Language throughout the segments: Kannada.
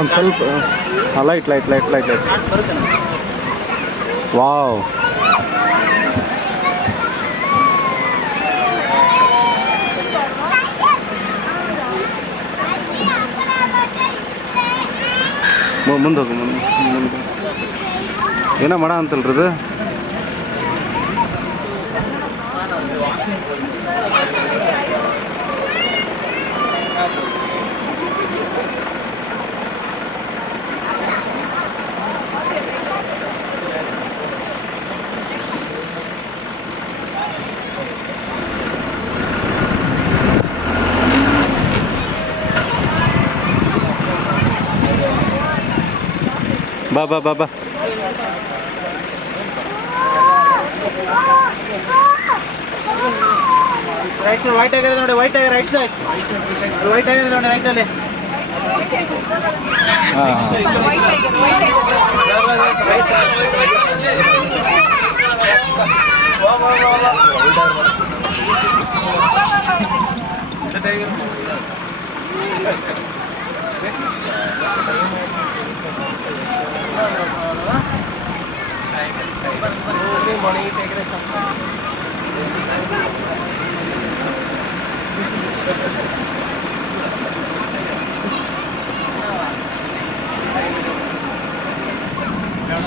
ಒಂದು ಸ್ವಲ್ಪ light light light light light wow. ಮುಂದೆ ಹೋಗು ಮುಂದೆ ಮುಂದೆ ಏನೋ ಮಾಡ ಅಂತಲ್ರಿ ಇದು. ಬಾ ಬಾ ಬಾ ಬಾ. ರೈಟ್ ಸೈಡ್ ವೈಟ್ ಆಗಿದೆ ನೋಡಿ, ವೈಟ್ ಆಗಿದೆ ರೈಟ್ ಸೈಡ್, ವೈಟ್ ಆಗಿದೆ ನೋಡಿ ರೈಟ್ ಅಲ್ಲಿ.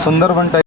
ಸುಂದರ್ಬನ್